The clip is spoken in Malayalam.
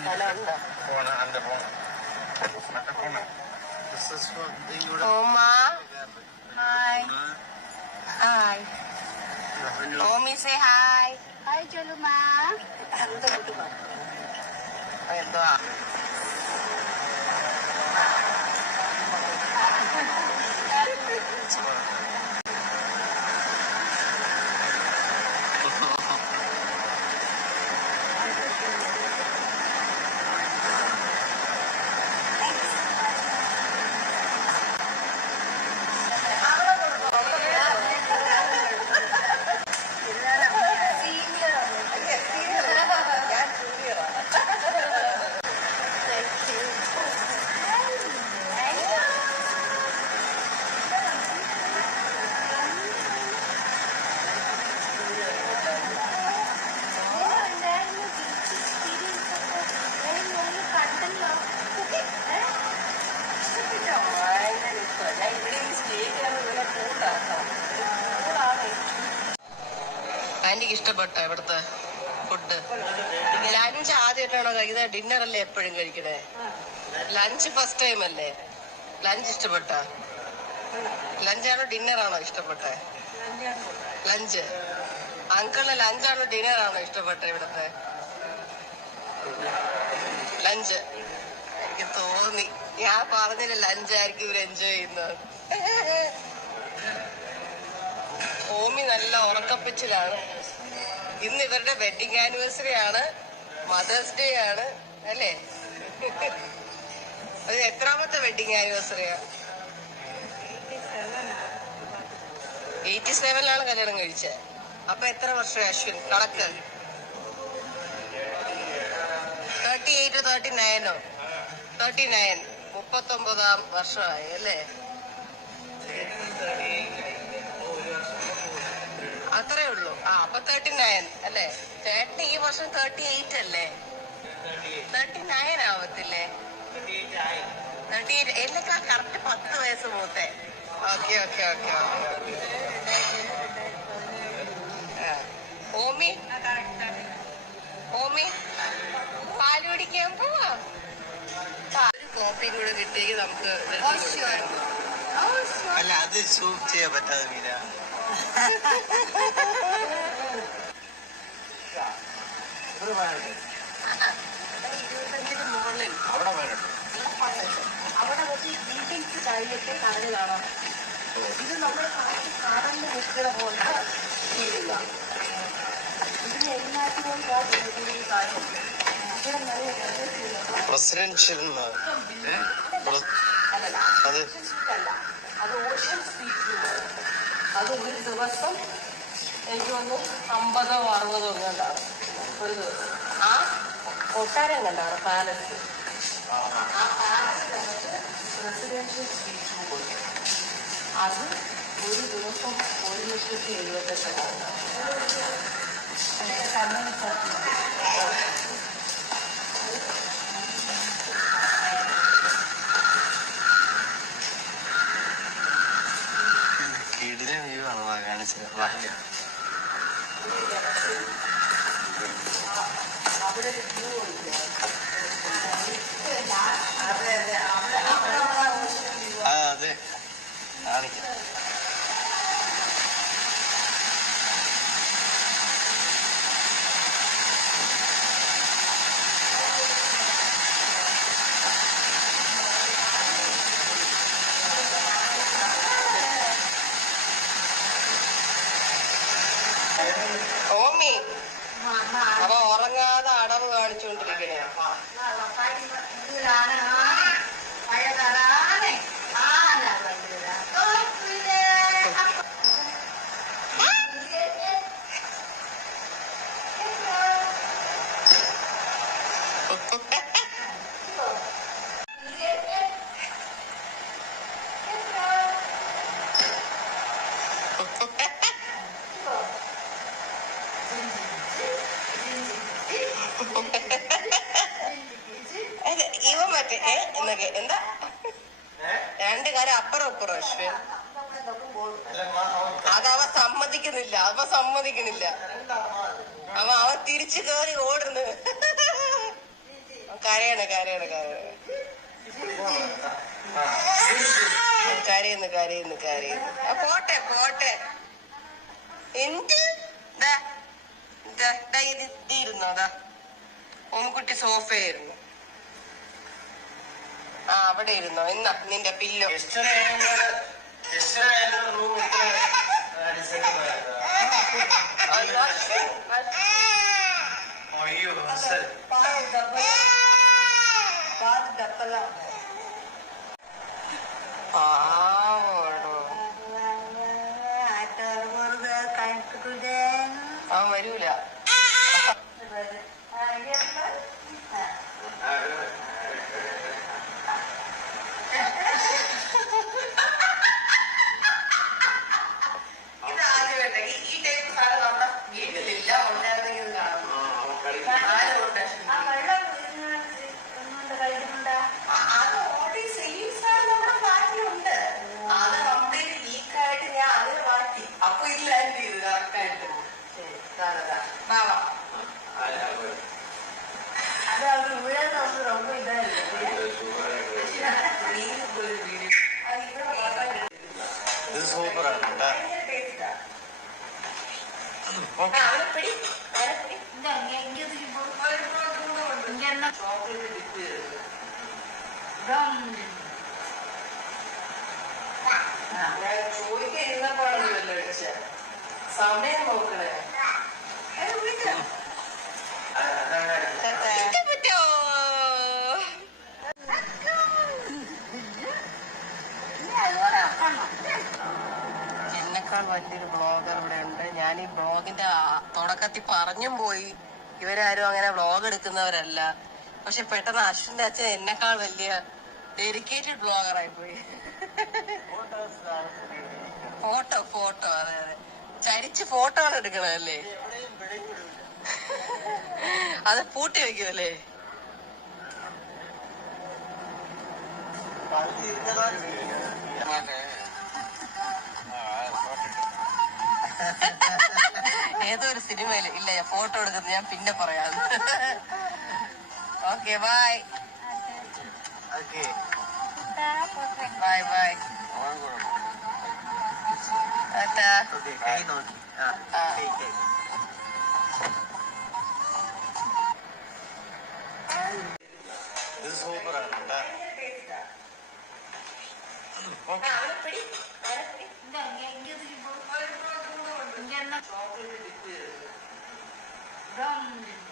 സ്ഥലമുണ്ടോ? Oma hi hi Omi say hi hi ചൊല്ലുമ്മ. എന്തുവാ ആന്റിക്ക് ഇഷ്ടപ്പെട്ട ഇവിടുത്തെ ഫുഡ്? ലഞ്ച് ആദ്യമായിട്ടാണോ കഴിക്കുന്നത്? ഡിന്നർ അല്ലേ എപ്പോഴും കഴിക്കണേ? ലഞ്ച് ഫസ്റ്റ് ടൈം അല്ലേ? ലഞ്ച് ഇഷ്ടപ്പെട്ട? ലഞ്ചാണോ ഡിന്നറാണോ ഇഷ്ടപ്പെട്ടെ? ലഞ്ച്. അങ്കിളിന് ലഞ്ചാണോ ഡിന്നറാണോ ഇഷ്ടപ്പെട്ടെ ഇവിടുത്തെ? ലഞ്ച്. എനിക്ക് തോന്നി, ഞാൻ പറഞ്ഞില്ല ലഞ്ചായിരിക്കും ഇവർ എൻജോയ് ചെയ്യുന്നത്. ഓമി നല്ല ഉറക്കപ്പിച്ചിലാണ്. ഇന്ന് ഇവരുടെ വെഡിങ് ആനിവേഴ്സറി ആണ്, മദേഴ്സ് ഡേ ആണ് അല്ലേ? അത് എത്രാമത്തെ വെഡിങ് ആനിവേഴ്സറിയാ? 87 കല്യാണം കഴിച്ചത്. അപ്പൊ എത്ര വർഷം അശ്വിൻ കണക്ക്? 38 39 39 വർഷമായി അല്ലേ? അത്രേ ഉള്ളൂ. അപ്പൊ 39 അല്ലേ? ചേട്ടന് ഈ വർഷം 38 അല്ലേ? 39 ആവത്തില്ലേ? 38 എന്നൊക്കെ കറക്റ്റ് 10 വയസ്സ് മൂത്തേ. Okay okay okay okay. Omi Omi പാല് കുടിക്കാൻ പോവാ. ഒരു കോപ്പിയും കൂടെ കിട്ടിയെങ്കിൽ നമുക്ക്. അല്ല, അത് സൂം ചെയ്യാൻ പറ്റാതെ മീന. അവിടെ ഡീറ്റെയിൽസ് കഴിഞ്ഞിട്ട് കടല് കാണാം. ഇത് നമ്മുടെ കടലിന് നിൽക്കുന്ന പോലെ ഇല്ല. ഇതിന് എല്ലാറ്റിനും കാര്യം ഇവിടെ നല്ല പ്രസിഡൻഷ്യൽ അത് ഓഷ്യൻ സ്പീഡ്. അത് ഒരു ദിവസം എനിക്ക് വന്നു 50 or 60 എങ്ങാണ്ടാണ് ഒരു ദിവസം. ആ കൊട്ടാരം കണ്ടാണ് പാലസ്. ആ പാലസ് പ്രസിഡൻഷ്യൽ സ്പീച്ച് കൊടുക്കും. അത് ഒരു ദിവസം 1,78,000. കിടിലൻ വ്യൂ ആണ് കാണിച്ചത്. അവിടെ ഒരു വ്യൂ ഉണ്ട്. അതെ കാണിക്കാം. ഓമി അപ്പൊ ഉറങ്ങാതെ അടവ് കാണിച്ചുകൊണ്ടിരിക്കണേ. ഇവ മറ്റേ എന്നൊക്കെ എന്താ രണ്ട് കാര്യം അപ്പുറം അപ്പുറം അശ്വിൻ. അതവ സമ്മതിക്കുന്നില്ല. അവൻ തിരിച്ചു കയറി ഓടുന്നു. കരയണ കരയുന്നു പോട്ടെ എന്ത് ഇരുന്നോടാ ഓംകുട്ടി സോഫയായിരുന്നു. ആ അവിടെ ഇരുന്നോ. എന്നാ നിന്റെ പില്ലോ അവൻ വരൂല. അപ്പൊ ഇത് ലാൻഡ് ചെയ്തു കറക്റ്റായിട്ട്. അത് അവർ വീഴാൻ ரொம்ப ചോദിക്കാൻ ഇരുന്നപ്പോഴല്ലോ സമയം നോക്കണേ. എന്നെക്കാൾ വലിയൊരു ബ്ലോഗർ ഇവിടെ ഉണ്ട്. ഞാൻ ഈ ബ്ലോഗിന്റെ തുടക്കത്തിൽ പറഞ്ഞും പോയി ഇവരാരും അങ്ങനെ ബ്ലോഗ് എടുക്കുന്നവരല്ല. പക്ഷെ പെട്ടെന്ന് അശ്വിന്റെ അച്ഛൻ എന്നെക്കാൾ വലിയ ഡെഡിക്കേറ്റഡ് ബ്ലോഗറായി പോയി. ഫോട്ടോ അതെ ചരിച്ച് ഫോട്ടോ എടുക്കണല്ലേ. അത് പൂട്ടി വെക്കുമല്ലേ. ഏതോ ഒരു സിനിമയില് ഇല്ല ഞാൻ ഫോട്ടോ എടുക്കുന്നത് ഞാൻ പിന്നെ പറയാം. Okay bye bye. ഇത് സൂപ്പറാണ് കേട്ടാ. Drum.